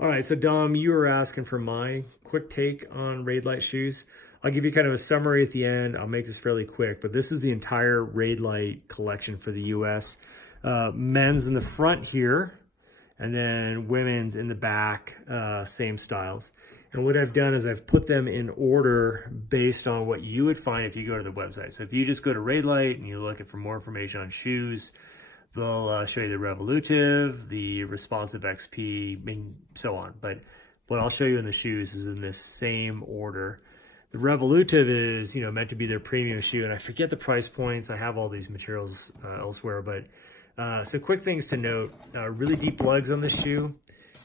All right, so Dom, you were asking for my quick take on Raidlight shoes. I'll give you kind of a summary at the end. I'll make this fairly quick, but this is the entire Raidlight collection for the US. Men's in the front here, and then women's in the back, same styles. And what I've done is I've put them in order based on what you would find if you go to the website. So if you just go to Raidlight and you're looking for more information on shoes, they'll show you the Revolutiv, the Responsiv XP, and so on. But what I'll show you in the shoes is in this same order. The Revolutiv is, meant to be their premium shoe, and I forget the price points. I have all these materials elsewhere, but so quick things to note: really deep lugs on this shoe.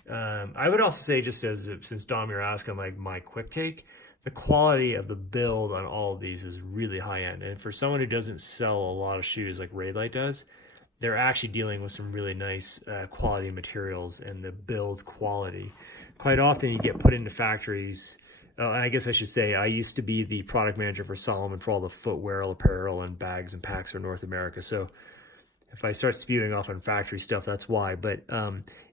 I would also say, just since Dom, you're asking like my quick take, the quality of the build on all of these is really high end, and for someone who doesn't sell a lot of shoes like Raidlight does, they're actually dealing with some really nice quality materials and the build quality. Quite often you get put into factories, and I guess I should say I used to be the product manager for Solomon for all the footwear, apparel, and bags and packs for North America. So if I start spewing off on factory stuff, that's why. But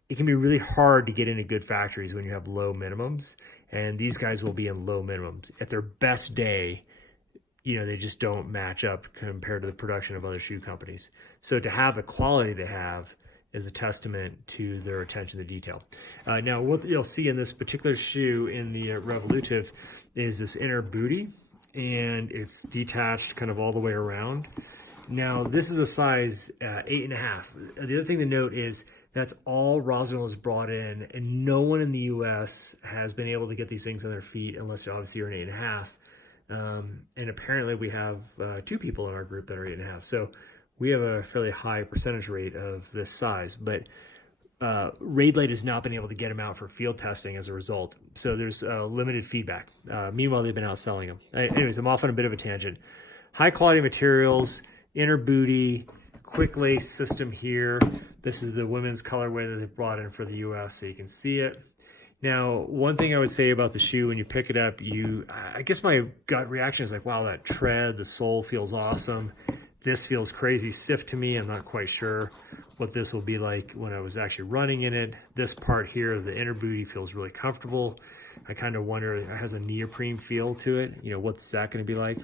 it can be really hard to get into good factories when you have low minimums, and these guys will be in low minimums. At their best day, they just don't match up compared to the production of other shoe companies. So to have the quality they have is a testament to their attention to detail. Now, what you'll see in this particular shoe in the Revolutiv is this inner booty, and it's detached kind of all the way around. Now, this is a size 8.5. The other thing to note is that's all Roswell has brought in, and no one in the US has been able to get these things on their feet unless obviously you're an 8.5. And apparently we have 2 people in our group that are 8.5. So we have a fairly high percentage rate of this size, but Raidlight has not been able to get them out for field testing as a result. So there's limited feedback. Meanwhile, they've been out selling them. Anyways, I'm off on a bit of a tangent. High quality materials, inner booty, quick lace system here. This is the women's colorway that they brought in for the US, so you can see it. Now, one thing I would say about the shoe, when you pick it up, I guess my gut reaction is like, wow, that tread, the sole feels awesome. This feels crazy stiff to me. I'm not quite sure what this will be like when I was actually running in it. This part here, the inner booty, feels really comfortable. I kind of wonder, it has a neoprene feel to it. What's that going to be like?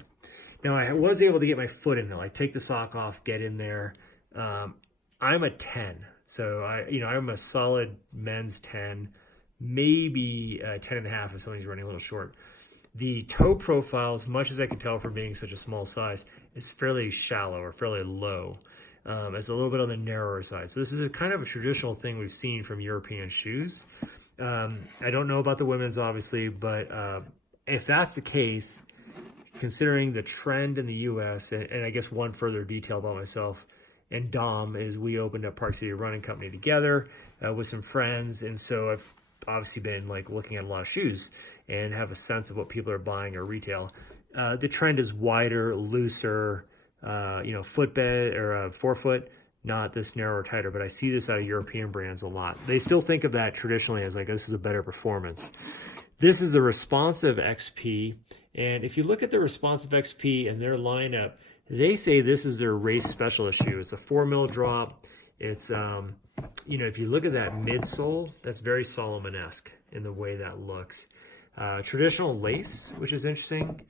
Now, I was able to get my foot in there. Like, take the sock off, get in there. I'm a 10. So, I'm a solid men's 10. Maybe 10.5 if somebody's running a little short. The toe profile, as much as I can tell from being such a small size, is fairly shallow or fairly low. It's a little bit on the narrower side. So this is a kind of a traditional thing we've seen from European shoes. I don't know about the women's, obviously, but if that's the case, considering the trend in the US, and I guess one further detail about myself and Dom is we opened up Park City Running Company together with some friends, and so I've obviously been like looking at a lot of shoes and have a sense of what people are buying or retail. The trend is wider, looser, footbed or forefoot, not this narrower, tighter, but I see this out of European brands a lot. They still think of that traditionally as like, this is a better performance. This is the Responsiv XP, and if you look at the Responsiv XP and their lineup, they say this is their race specialist shoe. It's a 4mm drop. It's if you look at that midsole, that's very Solomon-esque in the way that looks. Traditional lace, which is interesting.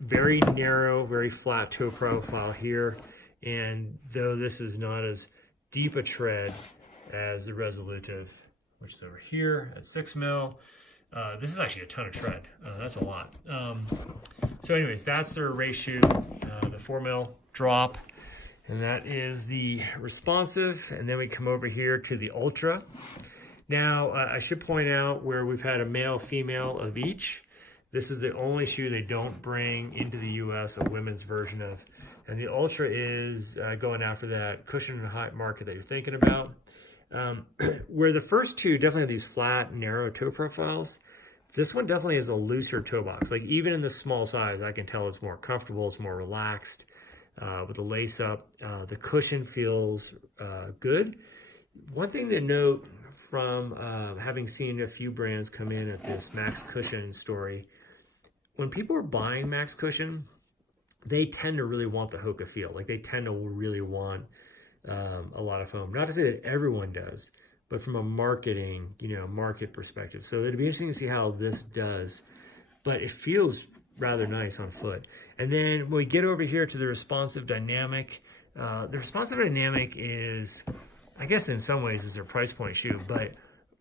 Very narrow, very flat toe profile here. And though this is not as deep a tread as the Revolutiv, which is over here at 6mm, this is actually a ton of tread. That's a lot. So anyways, that's their race shoe, the 4mm drop. And that is the Responsiv, and then we come over here to the Ultra. Now, I should point out where we've had a male, female of each. This is the only shoe they don't bring into the US, a women's version of. And the Ultra is going after that cushion and height market that you're thinking about. Where the first two definitely have these flat, narrow toe profiles, this one definitely has a looser toe box. Like even in this small size, I can tell it's more comfortable, it's more relaxed. With the lace up, the cushion feels good. One thing to note from having seen a few brands come in at this Max Cushion story, when people are buying Max Cushion, they tend to really want the Hoka feel. Like they tend to really want a lot of foam. Not to say that everyone does, but from a marketing, market perspective. So it'd be interesting to see how this does, but it feels rather nice on foot. And then when we get over here to the Responsiv Dynamic, the Responsiv Dynamic is, I guess in some ways, is their price point shoe, but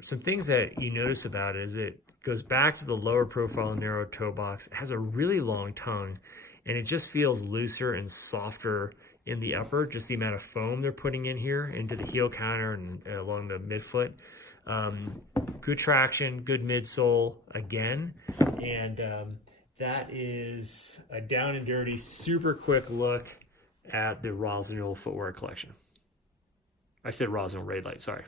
some things that you notice about it is it goes back to the lower profile narrow toe box. It has a really long tongue, and it just feels looser and softer in the upper, just the amount of foam they're putting in here into the heel counter and along the midfoot. Good traction, good midsole again, and that is a down and dirty, super quick look at the Raidlight footwear collection. I said Raidlight, sorry.